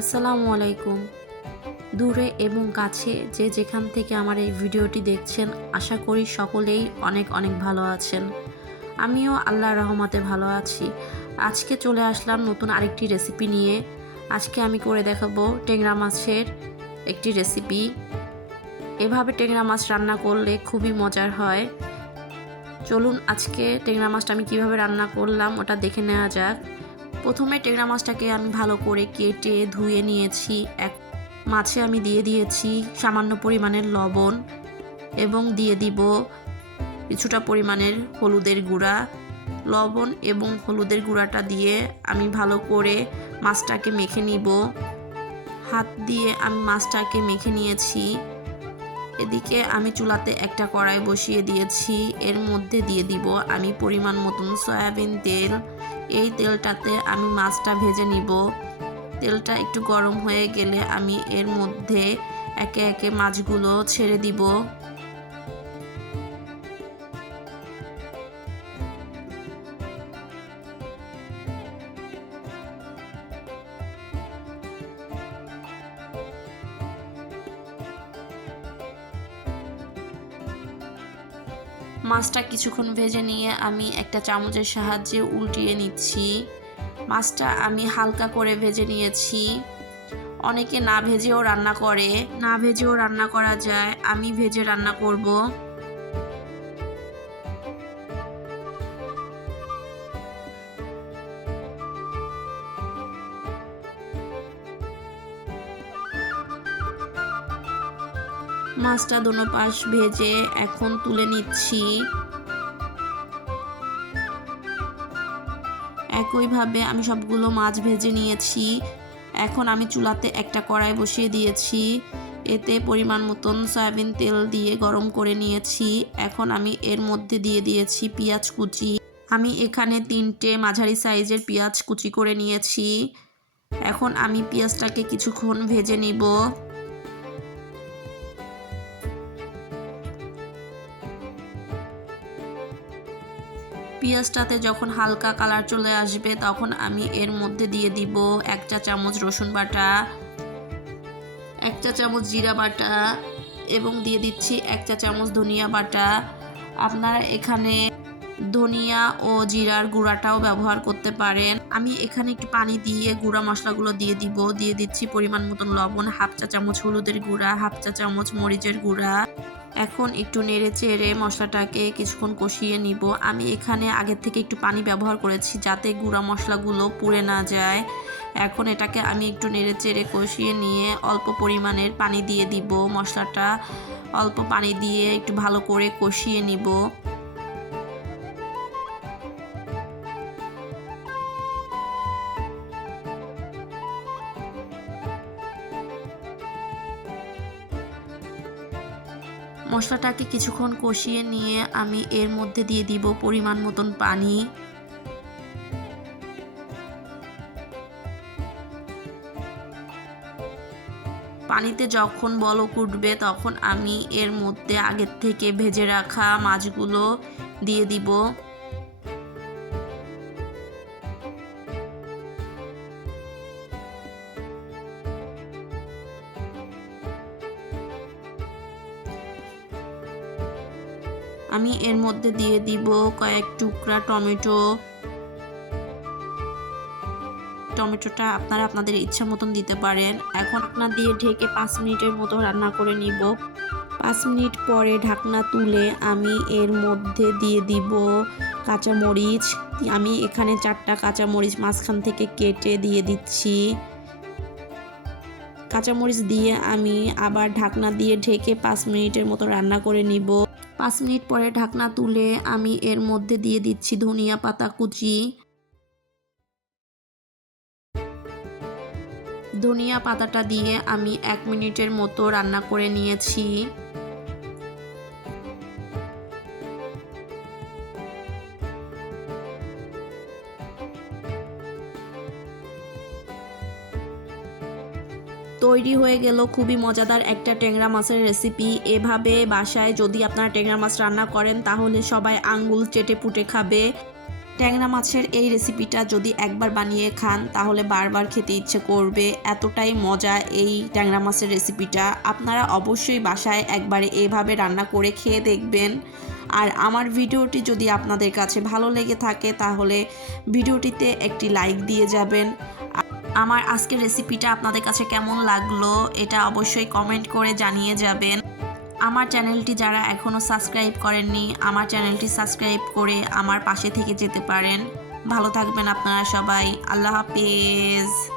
আসসালামু আলাইকুম। দূরে এবং কাছে যে যেখান থেকে আমার এই ভিডিওটি দেখছেন, আশা করি সকলেই অনেক অনেক ভালো আছেন। আমিও আল্লাহ রহমতে ভালো আছি। আজকে চলে আসলাম নতুন আরেকটি রেসিপি নিয়ে। আজকে আমি করে দেখাবো টেংরা মাছের একটি রেসিপি এভাবে টেংরা মাছ রান্না করলে খুবই মজার হয়। চলুন আজকে টেংরা মাছটা আমি কীভাবে রান্না করলাম ওটা দেখে নেওয়া যাক। প্রথমে টেংরা মাছটাকে আমি ভালো করে কেটে ধুয়ে নিয়েছি। এক মাছে আমি দিয়ে দিয়েছি সামান্য পরিমাণের লবণ এবং দিয়ে দিব কিছুটা পরিমাণের হলুদের গুঁড়া। লবণ এবং হলুদের গুঁড়াটা দিয়ে আমি ভালো করে মাছটাকে মেখে নিব। হাত দিয়ে আমি মাছটাকে মেখে নিয়েছি। এদিকে আমি চুলাতে একটা কড়াই বসিয়ে দিয়েছি। এর মধ্যে দিয়ে দিব আমি পরিমাণ মতন সয়াবিন তেল। এই তেলটাতে আমি মাছটা ভেজে নিব। তেলটা একটু গরম হয়ে গেলে আমি এর মধ্যে একে একে মাছগুলো ছেড়ে দিব। মাছটা কিছুক্ষণ ভেজে নিয়ে আমি একটা চামচের সাহায্যে উল্টিয়ে নিচ্ছি। মাছটা আমি হালকা করে ভেজে নিয়েছি। অনেকে না ভেজেও রান্না করে। না ভেজেও রান্না করা যায়। আমি ভেজে রান্না করব। মাছটা দোনো পাশ ভেজে এখন তুলে নিচ্ছি। একইভাবে আমি সবগুলো মাছ ভেজে নিয়েছি। এখন আমি চুলাতে একটা কড়াই বসিয়ে দিয়েছি। এতে পরিমাণ মতন সয়াবিন তেল দিয়ে গরম করে নিয়েছি। এখন আমি এর মধ্যে দিয়ে দিয়েছি পেঁয়াজ কুচি। আমি এখানে তিনটে মাঝারি সাইজের পেঁয়াজ কুচি করে নিয়েছি। এখন আমি পেঁয়াজটাকে কিছুক্ষণ ভেজে নিব। পেঁয়াজটাতে যখন হালকা কালার চলে আসবে, তখন আমি এর মধ্যে দিয়ে দিব এক চা চামচ রসুন বাটা, এক চা চামচ জিরা বাটা এবং দিয়ে দিচ্ছি এক চা চামচ ধনিয়া বাটা। আপনারা এখানে ধনিয়া ও জিরার গুঁড়াটাও ব্যবহার করতে পারেন। আমি এখানে একটু পানি দিয়ে গুঁড়া মশলাগুলো দিয়ে দিব। দিয়ে দিচ্ছি পরিমাণ মতন লবণ, হাফ চা চামচ হলুদের গুঁড়া, হাফ চা চামচ মরিচের গুঁড়া। এখন একটু নেড়ে চেড়ে মশলাটাকে কিছুক্ষণ কষিয়ে নিব। আমি এখানে আগের থেকে একটু পানি ব্যবহার করেছি যাতে গুঁড়া মশলাগুলো পুড়ে না যায়। এখন এটাকে আমি একটু নেড়ে চেড়ে কষিয়ে নিয়ে অল্প পরিমাণের পানি দিয়ে দিব। মশলাটা অল্প পানি দিয়ে একটু ভালো করে কষিয়ে নিব। মশলাটাকে কিছুক্ষণ কষিয়ে নিয়ে আমি এর মধ্যে দিয়ে দিব পরিমাণ মতন পানি। পানিতে যখন বলক উঠবে তখন আমি এর মধ্যে আগের থেকে ভেজে রাখা মাছগুলো দিয়ে দিব। আমি এর মধ্যে দিয়ে দিব কয়েক টুকরা টমেটো। টমেটোটা আপনারা আপনাদের ইচ্ছা মতন দিতে পারেন। এখন আপনার দিয়ে ঢেকে পাঁচ মিনিটের মতো রান্না করে নিব। পাঁচ মিনিট পরে ঢাকনা তুলে আমি এর মধ্যে দিয়ে দিব কাঁচামরিচ। আমি এখানে চারটা কাঁচামরিচ মাঝখান থেকে কেটে দিয়ে দিচ্ছি। কাঁচামরিচ দিয়ে আমি আবার ঢাকনা দিয়ে ঢেকে পাঁচ মিনিটের মতো রান্না করে নিব। পাঁচ মিনিট পরে ঢাকনা তুলে আমি এর মধ্যে দিয়ে দিচ্ছি ধনিয়া পাতা কুচি। ধনিয়া পাতাটা দিয়ে আমি এক মিনিটের মতো রান্না করে নিয়েছি। তৈরি হয়ে গেল খুবই মজাদার একটা ট্যাংরা মাছের রেসিপি এভাবে বাসায় যদি আপনারা ট্যাংরা মাছ রান্না করেন, তাহলে সবাই আঙ্গুল চেটে পুটে খাবে। ট্যাংরা মাছের এই রেসিপিটা যদি একবার বানিয়ে খান, তাহলে বারবার খেতে ইচ্ছে করবে। এতটাই মজা এই ট্যাংরা মাছের রেসিপিটা আপনারা অবশ্যই বাসায় একবারে এভাবে রান্না করে খেয়ে দেখবেন। আর আমার ভিডিওটি যদি আপনাদের কাছে ভালো লেগে থাকে, তাহলে ভিডিওটিতে একটি লাইক দিয়ে যাবেন। আমার আজকের রেসিপিটা আপনাদের কাছে কেমন লাগল এটা অবশ্যই কমেন্ট করে জানিয়ে যাবেন। আমার চ্যানেলটি যারা এখনও সাবস্ক্রাইব করেননি, আমার চ্যানেলটি সাবস্ক্রাইব করে আমার পাশে থেকে যেতে পারেন। ভালো থাকবেন আপনারা সবাই। আল্লাহ হাফেজ।